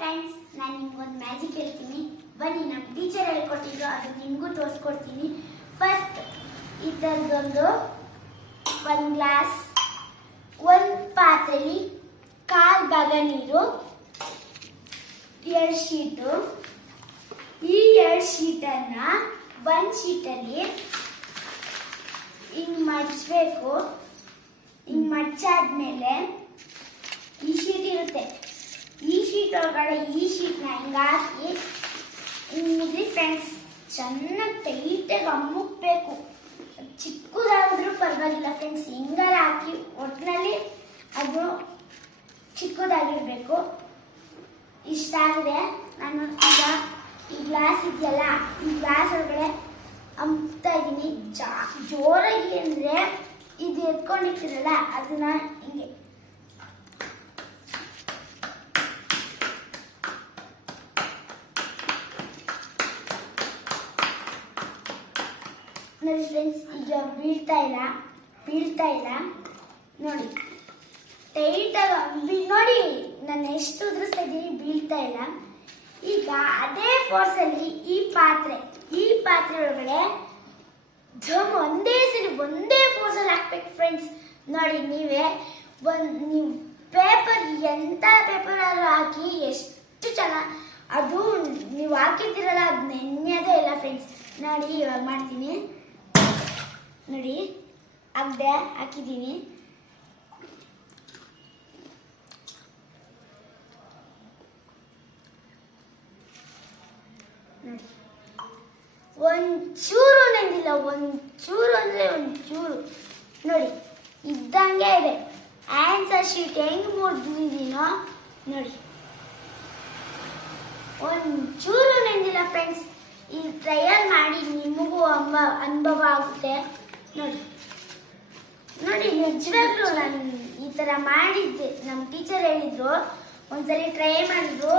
Friends, ನಾನು ನಿಮ್ಗೊಂದು magic ಹೇಳ್ತೀನಿ. ಬನ್ನಿ, ನಮ್ಮ ಟೀಚರ್ ಹೇಳ್ಕೊಟ್ಟಿದ್ರು, ಅದು ನಿಮಗೂ ತೋರಿಸ್ಕೊಡ್ತೀನಿ. ಫಸ್ಟ್ ಈ ಥರದೊಂದು ಒಂದು ಗ್ಲಾಸ್, ಒಂದು ಪಾತ್ರೆಯಲ್ಲಿ ಕಾಲು ಭಾಗ ನೀರು, 2 ಶೀಟು. ಈ 2 ಶೀಟನ್ನು ಒಂದು ಶೀಟಲ್ಲಿ ಹಿಂಗೆ ಮಡಚಬೇಕು. ಹಿಂಗೆ ಮಡಚಾದ್ಮೇಲೆ ಈ ಶೀಟ್ ಇರುತ್ತೆ, ಈ ಶೀಟ್ ಒಳಗಡೆ ಈ ಶೀಟ್ನ ಹಿಂಗೆ ಹಾಕಿ ಹಿಂಗಿದ್ರಿ ಫ್ರೆಂಡ್ಸ್, ಚೆನ್ನಾಗಿ ಟೈಟಾಗಿ ಅಮ್ಮುಕ್ಬೇಕು. ಚಿಕ್ಕದಾದ್ರೂ ಪರವಾಗಿಲ್ಲ ಫ್ರೆಂಡ್ಸ್, ಹಿಂಗಾರ ಹಾಕಿ ಒಟ್ಟಿನಲ್ಲಿ ಅದು ಚಿಕ್ಕದಾಗಿರ್ಬೇಕು. ಇಷ್ಟಾಗಿದೆ. ನಾನು ಈಗ ಈ ಗ್ಲಾಸ್ ಇದೆಯಲ್ಲ, ಈ ಗ್ಲಾಸ್ ಒಳಗಡೆ ಅಮ್ತಾ ಇದ್ದೀನಿ ಜೋರಾಗಿ. ಅಂದರೆ ಇದು ಎತ್ಕೊಂಡಿರ್ತೀರಲ್ಲ, ಅದನ್ನ ಹಿಂಗೆ ನೋಡಿ ಫ್ರೆಂಡ್ಸ್, ಈಗ ಬೀಳ್ತಾ ಇಲ್ಲ ನೋಡಿ, ಟೈಟಾಗಿ ನೋಡಿ. ನಾನು ಎಷ್ಟು ಉದುರಿಸ್ತಾ ಇದ್ದೀನಿ, ಬೀಳ್ತಾ ಇಲ್ಲ. ಈಗ ಅದೇ ಫೋರ್ಸಲ್ಲಿ ಈ ಪಾತ್ರೆ ಒಳಗಡೆ ಒಂದೇ ಫೋರ್ಸಲ್ಲಿ ಹಾಕ್ಬೇಕು ಫ್ರೆಂಡ್ಸ್. ನೋಡಿ, ನೀವು ಪೇಪರ್, ಎಂಥ ಪೇಪರ್ ಆದ್ರೂ ಹಾಕಿ ಎಷ್ಟು ಚೆನ್ನಾಗಿ ಅದು ನೀವು ಹಾಕಿರ್ತೀರಲ್ಲ, ಅದು ನೆನೆಯೋದೇ ಇಲ್ಲ ಫ್ರೆಂಡ್ಸ್. ನೋಡಿ, ಇವಾಗ ಮಾಡ್ತೀನಿ ನೋಡಿ, ಹಾಕಿದ್ದೀನಿ. ನೋಡಿ, ಒಂಚೂರು ನೆಂದಿಲ್ಲ, ಒಂಚೂರು ಅಂದರೆ ಒಂಚೂರು. ನೋಡಿ, ಇದ್ದಂಗೆ ಇದೆ. ಆನ್ಸರ್ ಶೀಟ್ ಹೆಂಗೆ ಮುರಿದಿದ್ದೀನೋ ನೋಡಿ, ಒಂಚೂರು ನೆಂದಿಲ್ಲ ಫ್ರೆಂಡ್ಸ್. ಈ ಟ್ರಯಲ್ ಮಾಡಿ ನಿಮಗೂ ಅನುಭವ ಆಗುತ್ತೆ. ನೋಡಿ ನಿಜವಾಗ್ಲೂ ನಾನು ಈ ಥರ ಮಾಡಿದ್ದೆ. ನಮ್ಮ ಟೀಚರ್ ಹೇಳಿದ್ರು, ಒಂದ್ಸಲಿ ಟ್ರೈ ಮಾಡಿದ್ರು.